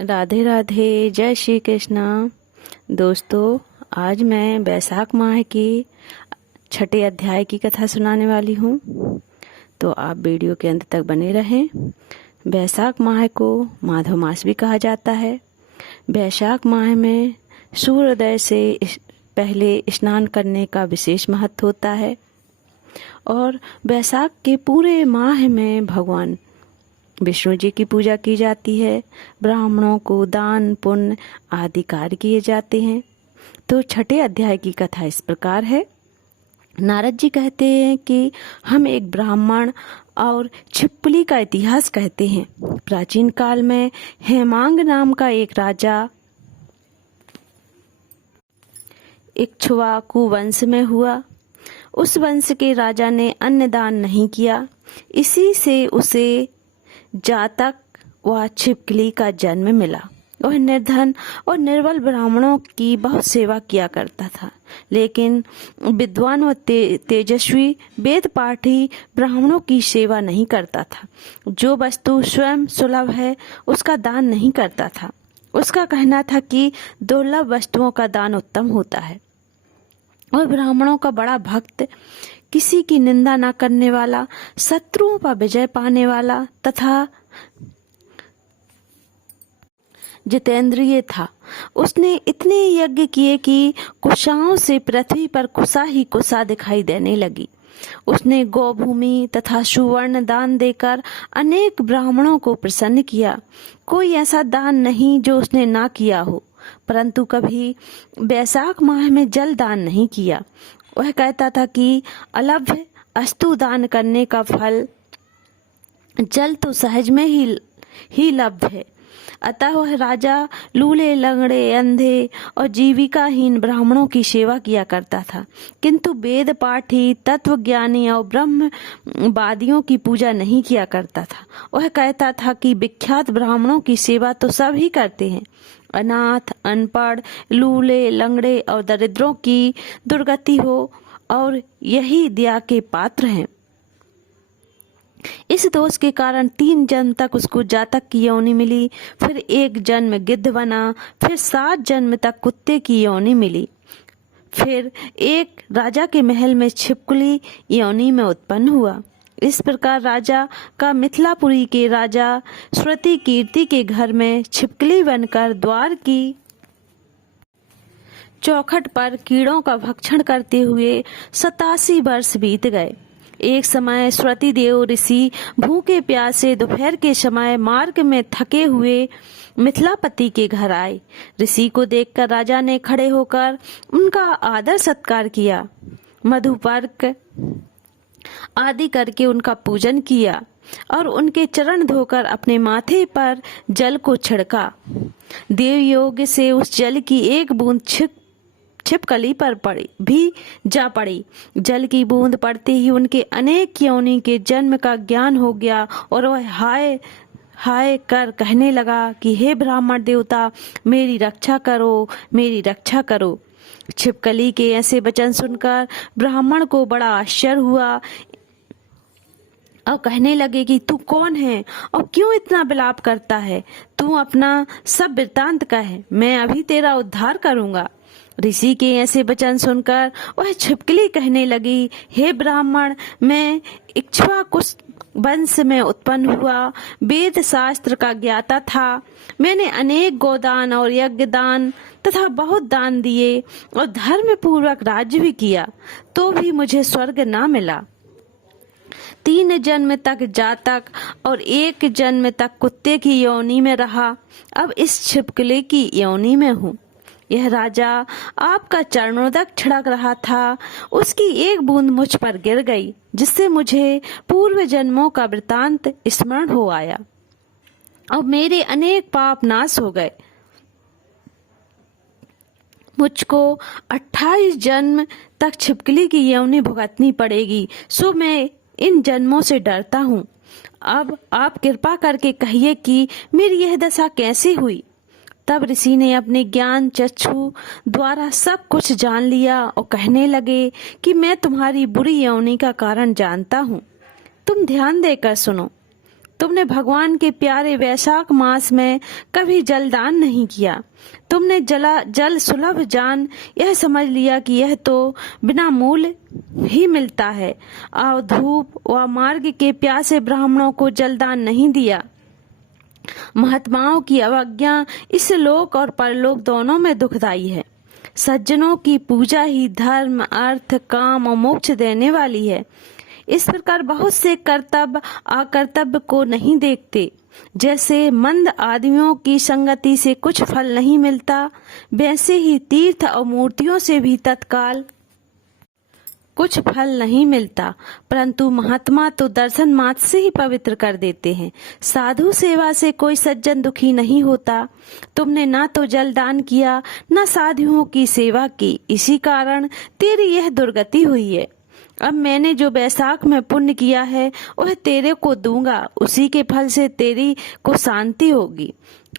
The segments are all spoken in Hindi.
राधे राधे, जय श्री कृष्णा। दोस्तों, आज मैं वैशाख माह की छठे अध्याय की कथा सुनाने वाली हूँ, तो आप वीडियो के अंत तक बने रहें। वैशाख माह को माधव मास भी कहा जाता है। वैशाख माह में सूर्योदय से पहले स्नान करने का विशेष महत्व होता है और वैशाख के पूरे माह में भगवान विष्णु जी की पूजा की जाती है। ब्राह्मणों को दान पुण्य आदि कार्य किए जाते हैं। तो छठे अध्याय की कथा इस प्रकार है। नारद जी कहते हैं कि हम एक ब्राह्मण और छिपकली का इतिहास कहते हैं। प्राचीन काल में हेमांग नाम का एक राजा इक्ष्वाकु वंश में हुआ। उस वंश के राजा ने अन्नदान नहीं किया, इसी से उसे जातक व छिपकली का जन्म मिला। वह निर्धन और निर्बल ब्राह्मणों की बहुत सेवा किया करता था, लेकिन विद्वान व तेजस्वी वेद पाठी ब्राह्मणों की सेवा नहीं करता था। जो वस्तु स्वयं सुलभ है उसका दान नहीं करता था। उसका कहना था कि दुर्लभ वस्तुओं का दान उत्तम होता है। और ब्राह्मणों का बड़ा भक्त, किसी की निंदा न करने वाला, शत्रुओं पर विजय पाने वाला तथा जितेंद्रिय था। उसने इतने यज्ञ किए कि कुशाओं से पृथ्वी पर कुशा ही कुशा दिखाई देने लगी। उसने गौभूमि तथा सुवर्ण दान देकर अनेक ब्राह्मणों को प्रसन्न किया। कोई ऐसा दान नहीं जो उसने ना किया हो, परंतु कभी वैशाख माह में जल दान नहीं किया। वह कहता था कि अलभ्य अस्तु दान करने का फल जल तो सहज में ही लब्ध है। अतः वह राजा लूले लंगड़े अंधे और जीविकाहीन ब्राह्मणों की सेवा किया करता था, किंतु वेद पाठी तत्वज्ञानी और ब्रह्मवादियों की पूजा नहीं किया करता था। वह कहता था कि विख्यात ब्राह्मणों की सेवा तो सब ही करते हैं, अनाथ अनपढ़ लूले लंगड़े और दरिद्रों की दुर्गति हो और यही दया के पात्र हैं। इस दोष के कारण 3 जन्म तक उसको जातक की योनि मिली, फिर 1 जन्म गिद्ध बना, फिर 7 जन्म तक कुत्ते की योनि मिली, फिर एक राजा के महल में छिपकली योनि में उत्पन्न हुआ। इस प्रकार राजा का मिथिलापुरी के राजा श्रुति कीर्ति के घर में छिपकली बनकर द्वार की चौखट पर कीड़ों का भक्षण करते हुए 87 वर्ष बीत गए। एक समय श्रुति देव ऋषि भूखे प्यासे दोपहर के समय मार्ग में थके हुए मिथिलापति के घर आए। ऋषि को देखकर राजा ने खड़े होकर उनका आदर सत्कार किया, मधुपर्क आदि करके उनका पूजन किया और उनके चरण धोकर अपने माथे पर जल को छिड़का। देव योग से उस जल की एक बूंद छिपकली पर जा पड़ी। जल की बूंद पड़ते ही उनके अनेक योनि के जन्म का ज्ञान हो गया और वह हाय हाय कर कहने लगा कि हे ब्राह्मण देवता, मेरी रक्षा करो, मेरी रक्षा करो। छिपकली के ऐसे वचन सुनकर ब्राह्मण को बड़ा आश्चर्य हुआ और कहने लगे कि तू कौन है और क्यों इतना विलाप करता है? तू अपना सब वृत्तांत कह, मैं अभी तेरा उद्धार करूंगा। ऋषि के ऐसे वचन सुनकर वह छिपकली कहने लगी, हे ब्राह्मण, मैं इक्ष्वाकु वंश में उत्पन्न हुआ, वेद शास्त्र का ज्ञाता था। मैंने अनेक गोदान और यज्ञ दान तथा बहुत दान दिए और धर्म पूर्वक राज्य भी किया, तो भी मुझे स्वर्ग ना मिला। 3 जन्म तक जातक और 1 जन्म तक कुत्ते की योनि में रहा। अब इस छिपकली की योनि में हूँ। यह राजा आपका चरणोदक छिड़क रहा था, उसकी एक बूंद मुझ पर गिर गई, जिससे मुझे पूर्व जन्मों का वृतांत स्मरण हो आया और मेरे अनेक पाप नाश हो गए। मुझको 28 जन्म तक छिपकली की योनि भुगतनी पड़ेगी, सो मैं इन जन्मों से डरता हूँ। अब आप कृपा करके कहिए कि मेरी यह दशा कैसे हुई। तब ऋषि ने अपने ज्ञान चक्षु द्वारा सब कुछ जान लिया और कहने लगे कि मैं तुम्हारी बुरी योनि का कारण जानता हूँ। तुम ध्यान देकर सुनो। तुमने भगवान के प्यारे वैशाख मास में कभी जलदान नहीं किया। तुमने जल सुलभ जान यह समझ लिया कि यह तो बिना मूल्य ही मिलता है, और धूप व मार्ग के प्यासे ब्राह्मणों को जलदान नहीं दिया। महात्माओं की अवज्ञा इस लोक और परलोक दोनों में दुखदायी है। सज्जनों की पूजा ही धर्म, अर्थ, काम और मोक्ष देने वाली है। इस प्रकार बहुत से कर्तव्य अकर्तव्य को नहीं देखते। जैसे मंद आदमियों की संगति से कुछ फल नहीं मिलता, वैसे ही तीर्थ और मूर्तियों से भी तत्काल कुछ फल नहीं मिलता, परंतु महात्मा तो दर्शन मात्र से ही पवित्र कर देते हैं। साधु सेवा से कोई सज्जन दुखी नहीं होता। तुमने ना तो जलदान किया, ना साधुओं की सेवा की, इसी कारण तेरी यह दुर्गति हुई है। अब मैंने जो वैशाख में पुण्य किया है वह तेरे को दूंगा, उसी के फल से तेरी को शांति होगी।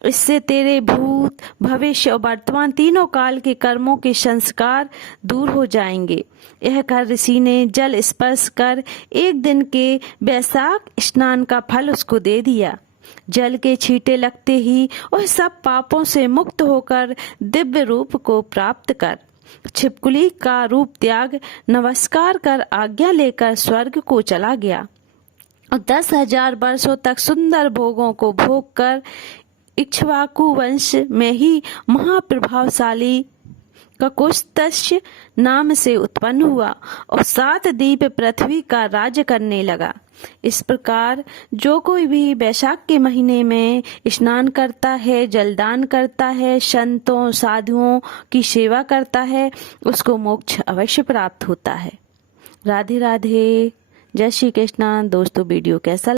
इससे तेरे भूत, भविष्य और वर्तमान तीनों काल के कर्मों के संस्कार दूर हो जाएंगे। यह कर ऋषि ने जल स्पर्श कर एक दिन के वैशाख स्नान का फल उसको दे दिया। जल के छींटे लगते ही वह सब पापों से मुक्त होकर दिव्य रूप को प्राप्त कर छिपकली का रूप त्याग नमस्कार कर आज्ञा लेकर स्वर्ग को चला गया और 10,000 वर्षों तक सुंदर भोगों को भोग कर इक्ष्वाकु वंश में ही महाप्रभावशाली ककुस्तस्य नाम से उत्पन्न हुआ और 7 द्वीप पृथ्वी का राज्य करने लगा। इस प्रकार जो कोई भी वैशाख के महीने में स्नान करता है, जलदान करता है, संतों साधुओं की सेवा करता है, उसको मोक्ष अवश्य प्राप्त होता है। राधे राधे, जय श्री कृष्ण। दोस्तों वीडियो कैसा